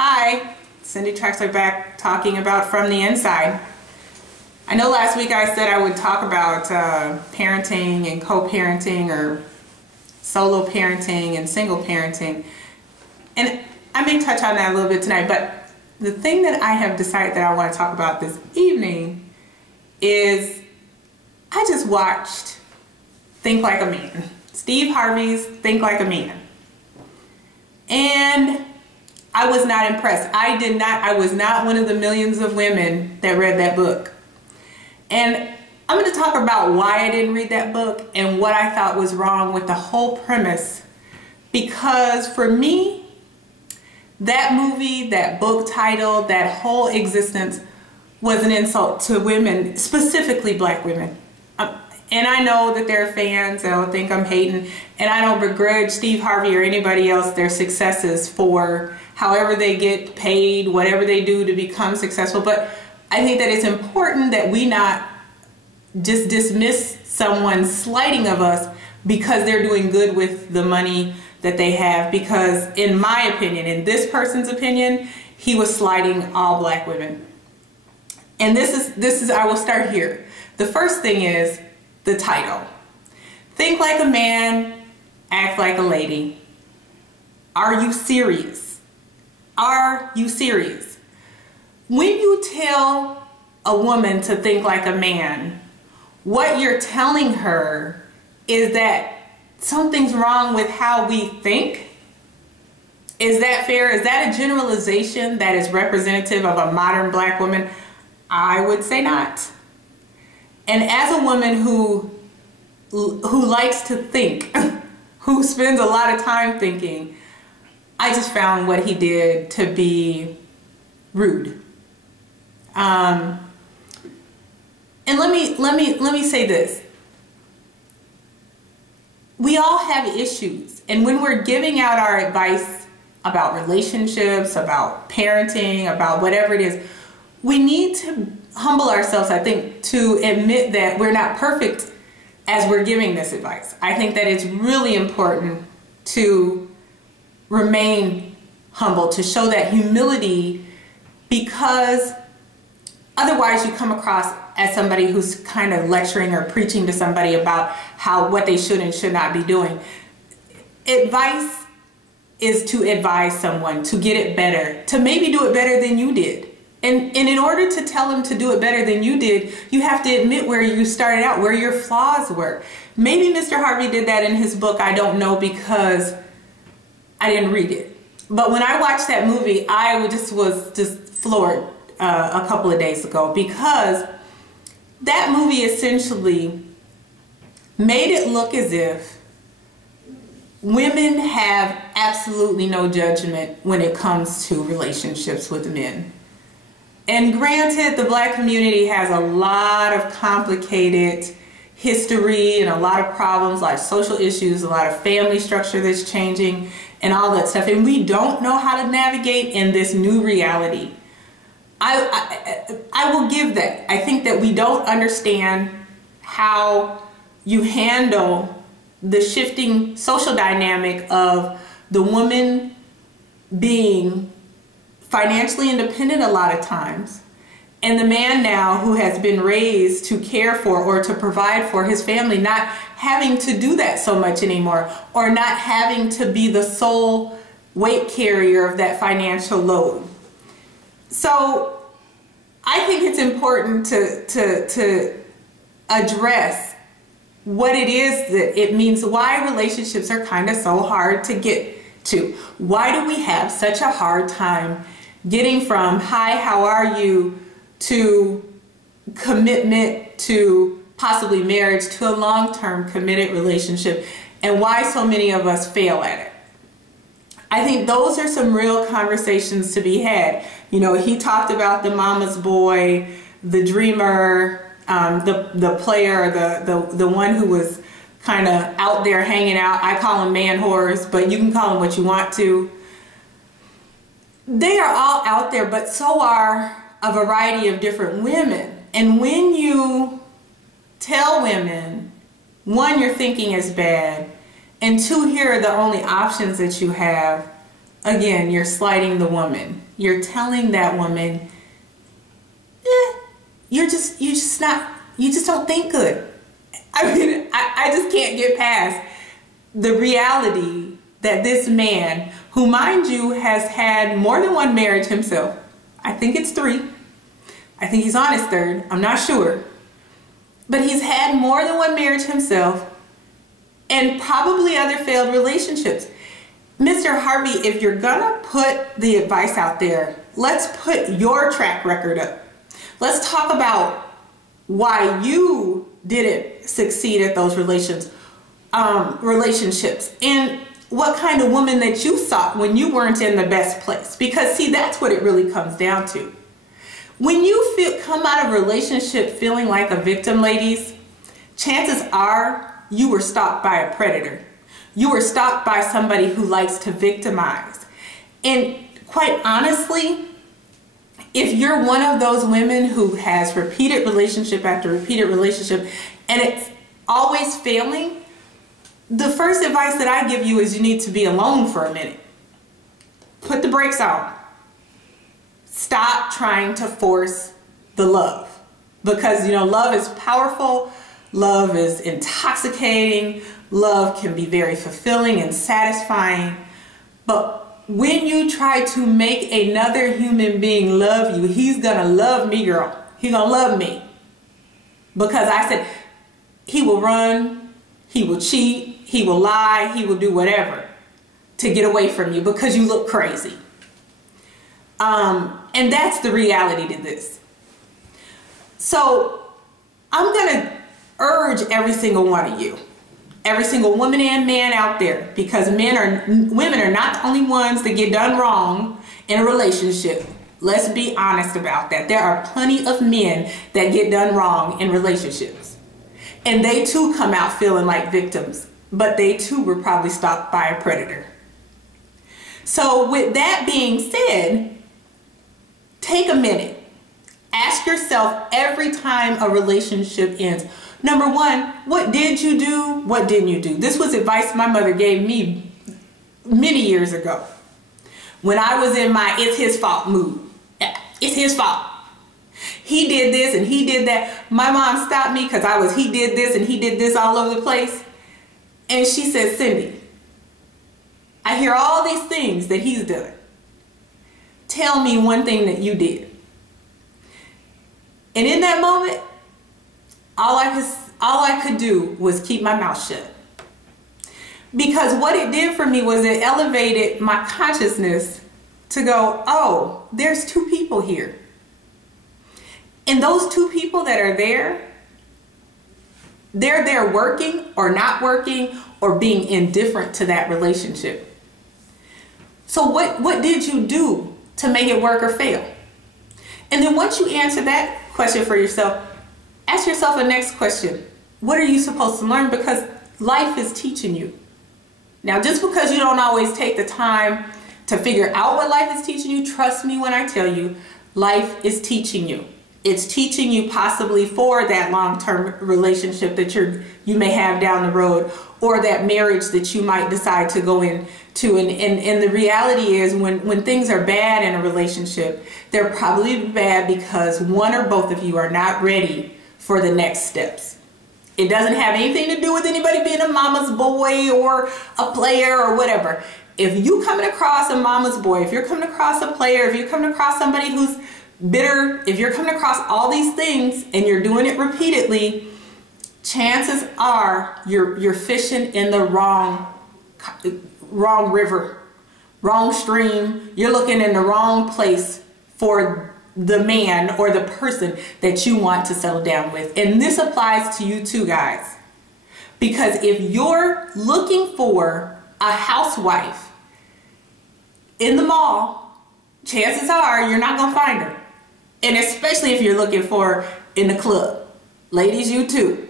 Hi, Cindy Traxler back talking about From the Inside. I know last week I said I would talk about parenting and co-parenting or solo parenting and single parenting, and I may touch on that a little bit tonight, but the thing that I have decided that I want to talk about this evening is I just watched Think Like a Man, Steve Harvey's Think Like a Man, and I was not impressed. I was not one of the millions of women that read that book. And I'm going to talk about why I didn't read that book and what I thought was wrong with the whole premise. Because for me, that movie, that book title, that whole existence was an insult to women, specifically black women. And I know that there are fans that'll think I'm hating, and I don't begrudge Steve Harvey or anybody else their successes for however they get paid, whatever they do to become successful. But I think that it's important that we not just dismiss someone's slighting of us because they're doing good with the money that they have. Because in my opinion, in this person's opinion, he was slighting all black women. And this is I will start here. The first thing is the title. Think like a man, act like a lady. Are you serious? Are you serious? When you tell a woman to think like a man, what you're telling her is that something's wrong with how we think. Is that fair? Is that a generalization that is representative of a modern black woman? I would say not. And as a woman who likes to think, who spends a lot of time thinking, I just found what he did to be rude. And let me say this. We all have issues, and when we're giving out our advice about relationships, about parenting, about whatever it is, we need to humble ourselves, I think, to admit that we're not perfect as we're giving this advice. I think that it's really important to remain humble, to show that humility, because otherwise you come across as somebody who's kind of lecturing or preaching to somebody about what they should and should not be doing. Advice is to advise someone to get it better, to maybe do it better than you did. And in order to tell them to do it better than you did, you have to admit where you started out, where your flaws were. Maybe Mr. Harvey did that in his book, I don't know, because I didn't read it. But when I watched that movie, I was just floored a couple of days ago, because that movie essentially made it look as if women have absolutely no judgment when it comes to relationships with men. And granted, the black community has a lot of complicated history and a lot of problems, a lot of social issues, a lot of family structure that's changing and all that stuff. And we don't know how to navigate in this new reality. I will give that. I think that we don't understand how you handle the shifting social dynamic of the woman being financially independent a lot of times, and the man now who has been raised to care for or to provide for his family not having to do that so much anymore, or not having to be the sole weight carrier of that financial load. So I think it's important to address what it is that it means, why relationships are kind of so hard to get to. Why do we have such a hard time getting from hi, how are you, to commitment, to possibly marriage, to a long-term committed relationship, and why so many of us fail at it? I think those are some real conversations to be had. You know, he talked about the mama's boy, the dreamer, the player, the one who was kind of out there hanging out. I call them man whores, but you can call them what you want to. They are all out there, but so are a variety of different women. And when you tell women, one, your thinking is bad, and two, here are the only options that you have, again, you're slighting the woman. You're telling that woman, you just don't think good. I mean, I just can't get past the reality that this man, who, mind you, has had more than one marriage himself. I think it's 3. I think he's on his 3rd. I'm not sure. But he's had more than one marriage himself and probably other failed relationships. Mr. Harvey, if you're gonna put the advice out there, let's put your track record up. Let's talk about why you didn't succeed at those relationships and what kind of woman that you sought when you weren't in the best place. Because see, that's what it really comes down to. When you come out of a relationship feeling like a victim, ladies, chances are you were stalked by a predator. You were stalked by somebody who likes to victimize. And quite honestly, if you're one of those women who has repeated relationship after repeated relationship and it's always failing, the first advice that I give you is you need to be alone for a minute. Put the brakes on. Stop trying to force the love, because you know love is powerful, love is intoxicating, love can be very fulfilling and satisfying, but when you try to make another human being love you, he's gonna love me, girl. He's gonna love me, because I said he will run, he will cheat, he will lie, he will do whatever to get away from you because you look crazy. And that's the reality to this. So I'm gonna urge every single one of you, every single woman and man out there, because women are not the only ones that get done wrong in a relationship. Let's be honest about that. There are plenty of men that get done wrong in relationships, and they too come out feeling like victims, but they too were probably stalked by a predator. So with that being said, take a minute. Ask yourself every time a relationship ends. Number one, what did you do? What didn't you do? This was advice my mother gave me many years ago when I was in my it's his fault mood. It's his fault. He did this and he did that. My mom stopped me because he did this and he did this all over the place. And she said, Cindy, I hear all these things that he's done. Tell me one thing that you did. And in that moment, all I could do was keep my mouth shut. Because what it did for me was it elevated my consciousness to go, oh, there's 2 people here. And those 2 people that are there, they're there working or not working or being indifferent to that relationship. So what did you do to make it work or fail? And then once you answer that question for yourself, ask yourself a next question. What are you supposed to learn? Because life is teaching you. Now, just because you don't always take the time to figure out what life is teaching you, trust me when I tell you, life is teaching you. It's teaching you possibly for that long-term relationship that you may have down the road, or that marriage that you might decide to go into. And the reality is when things are bad in a relationship, they're probably bad because one or both of you are not ready for the next steps. It doesn't have anything to do with anybody being a mama's boy or a player or whatever. If you coming across a mama's boy, if you're coming across a player, if you're coming across somebody who's bitter, if you're coming across all these things and you're doing it repeatedly, chances are you're fishing in the wrong river, wrong stream. You're looking in the wrong place for the man or the person that you want to settle down with. And this applies to you too, guys. Because if you're looking for a housewife in the mall, chances are you're not going to find her. And especially if you're looking for in the club. Ladies, you too.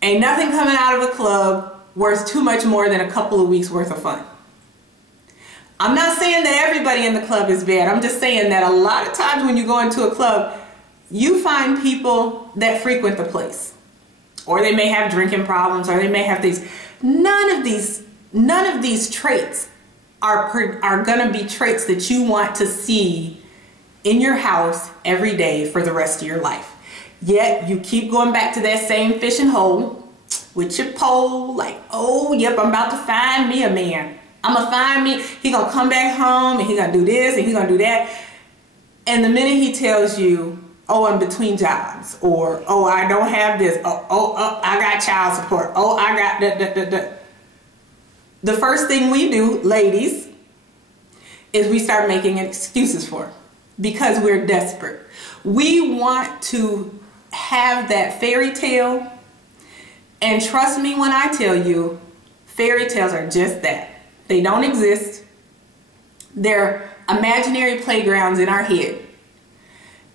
Ain't nothing coming out of a club worth too much more than a couple of weeks worth of fun. I'm not saying that everybody in the club is bad. I'm just saying that a lot of times when you go into a club, you find people that frequent the place. Or they may have drinking problems, or they may have these. None of these traits are gonna be traits that you want to see in your house every day for the rest of your life. Yet you keep going back to that same fishing hole with your pole, like, oh, yep, I'm about to find me a man. I'm gonna find me, he gonna come back home and he gonna do this and he gonna do that. And the minute he tells you, oh, I'm between jobs, or oh, I don't have this, oh, I got child support, oh, I got the first thing we do, ladies, is we start making excuses for it because we're desperate. We want to have that fairy tale, and trust me when I tell you, fairy tales are just that. They don't exist. They're imaginary playgrounds in our head.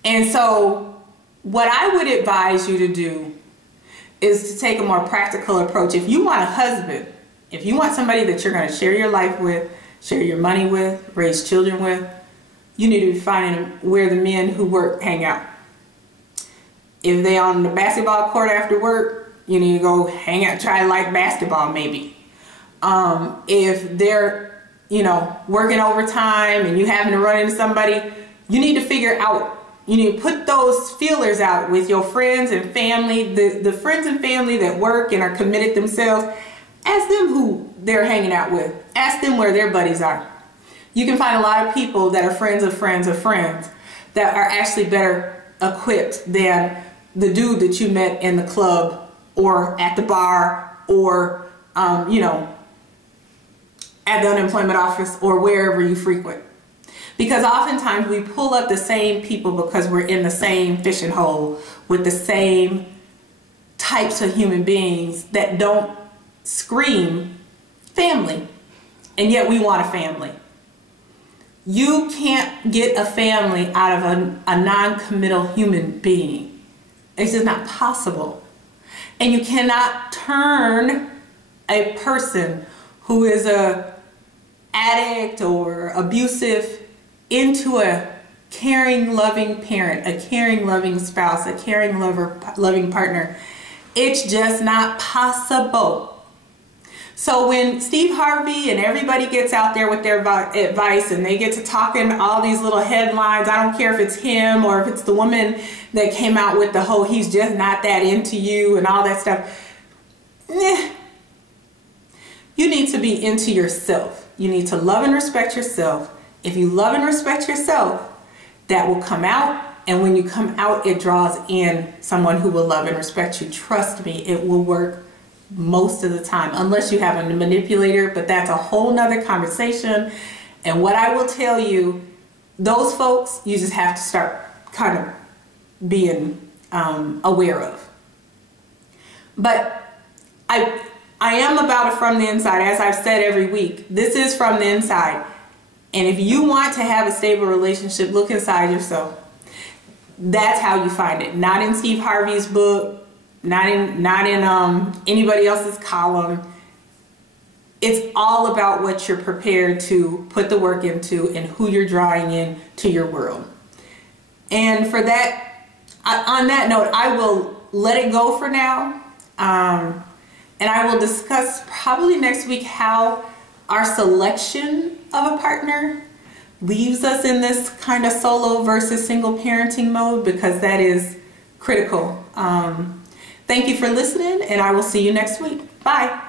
And so what I would advise you to do is to take a more practical approach. If you want a husband, if you want somebody that you're going to share your life with, share your money with, raise children with, you need to be finding where the men who work hang out. If they on the basketball court after work, you need to go hang out, try to like basketball maybe. If they're, you know, working overtime and you happen to run into somebody, you need to figure out, you need to put those feelers out with your friends and family, the friends and family that work and are committed themselves. Ask them who they're hanging out with. Ask them where their buddies are. You can find a lot of people that are friends of friends of friends that are actually better equipped than the dude that you met in the club or at the bar or, you know, at the unemployment office or wherever you frequent. Because oftentimes we pull up the same people because we're in the same fishing hole with the same types of human beings that don't scream family, and yet we want a family. You can't get a family out of a non-committal human being. It's just not possible. And you cannot turn a person who is a addict or abusive into a caring, loving parent, a caring, loving spouse, a caring, loving partner. It's just not possible. So when Steve Harvey and everybody gets out there with their advice and they get to talking all these little headlines, I don't care if it's him or if it's the woman that came out with the whole he's just not that into you and all that stuff. You need to be into yourself. You need to love and respect yourself. If you love and respect yourself, that will come out. And when you come out, it draws in someone who will love and respect you. Trust me, it will work most of the time, unless you have a manipulator, but that's a whole nother conversation. And what I will tell you, those folks, you just have to start kind of being aware of. But I am about it from the inside, as I've said every week. This is from the inside. And if you want to have a stable relationship, look inside yourself. That's how you find it. Not in Steve Harvey's book, not in anybody else's column. It's all about what you're prepared to put the work into and who you're drawing in to your world. And for that, on that note, I will let it go for now. And I will discuss probably next week how our selection of a partner leaves us in this kind of solo versus single parenting mode, because that is critical. Thank you for listening, and I will see you next week. Bye.